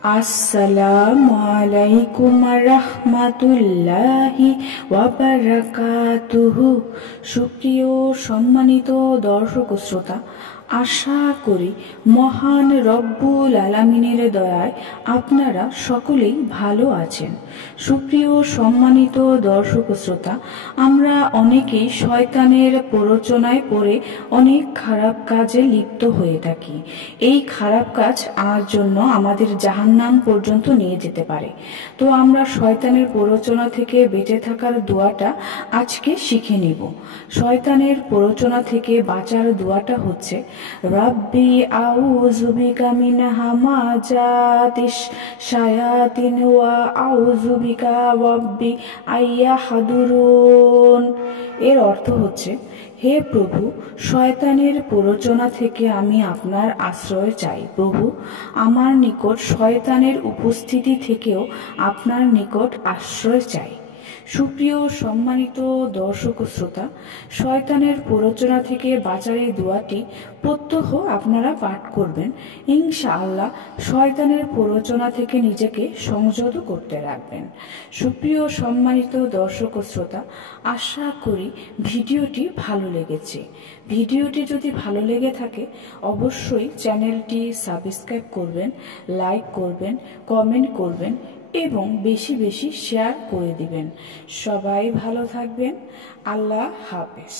আসসালামু আলাইকুম রাহমাতুল্লাহি ওয়া বারাকাতুহু। সুপ্রিয় সম্মানিত দর্শক ও শ্রোতা, আশা করি মহান রব্বুল আলামিনের দয়ায় আপনারা সকলেই ভালো আছেন। সুপ্রিয় সম্মানিত দর্শক ও শ্রোতা, আমরা অনেকেই শয়তানের প্ররোচনায় পড়ে অনেক খারাপ কাজে লিপ্ত হয়ে থাকি। এই খারাপ কাজ আর জন্য আমাদের জাহান্নাম পর্যন্ত নিয়ে যেতে পারে। তো আমরা শয়তানের প্ররোচনা থেকে বেঁচে থাকার দোয়াটা আজকে শিখে নিব। শয়তানের প্ররোচনা থেকে বাঁচার দোয়াটা হচ্ছে, রাব্বি আউযু বিকা মিন হামাযাতিশ শায়াতিন ওয়া আউযু বিকা রাব্বি আইয়াহদুরুন। এর অর্থ হচ্ছে, হে প্রভু, শয়তানের প্ররোচনা থেকে আমি আপনার আশ্রয় চাই। প্রভু, আমার নিকট শয়তানের উপস্থিতি থেকেও আপনার নিকট আশ্রয় চাই। সুপ্রিয় সম্মানিত দর্শক ও শ্রোতা, শয়তানের প্ররোচনা থেকে বাঁচার এই দোয়াটি প্রত্যহ আপনারা পাঠ করবেন। ইনশাআল্লাহ শয়তানের প্ররোচনা থেকে নিজেকে সংযত করতে রাখবেন। সুপ্রিয় সম্মানিত দর্শক ও শ্রোতা, আশা করি ভিডিওটি ভালো লেগেছে। ভিডিওটি যদি ভালো লেগে থাকে অবশ্যই চ্যানেলটি সাবস্ক্রাইব করবেন, লাইক করবেন, কমেন্ট করবেন এবং বেশি বেশি শেয়ার করে দিবেন। সবাই ভালো থাকবেন। আল্লাহ হাফেজ।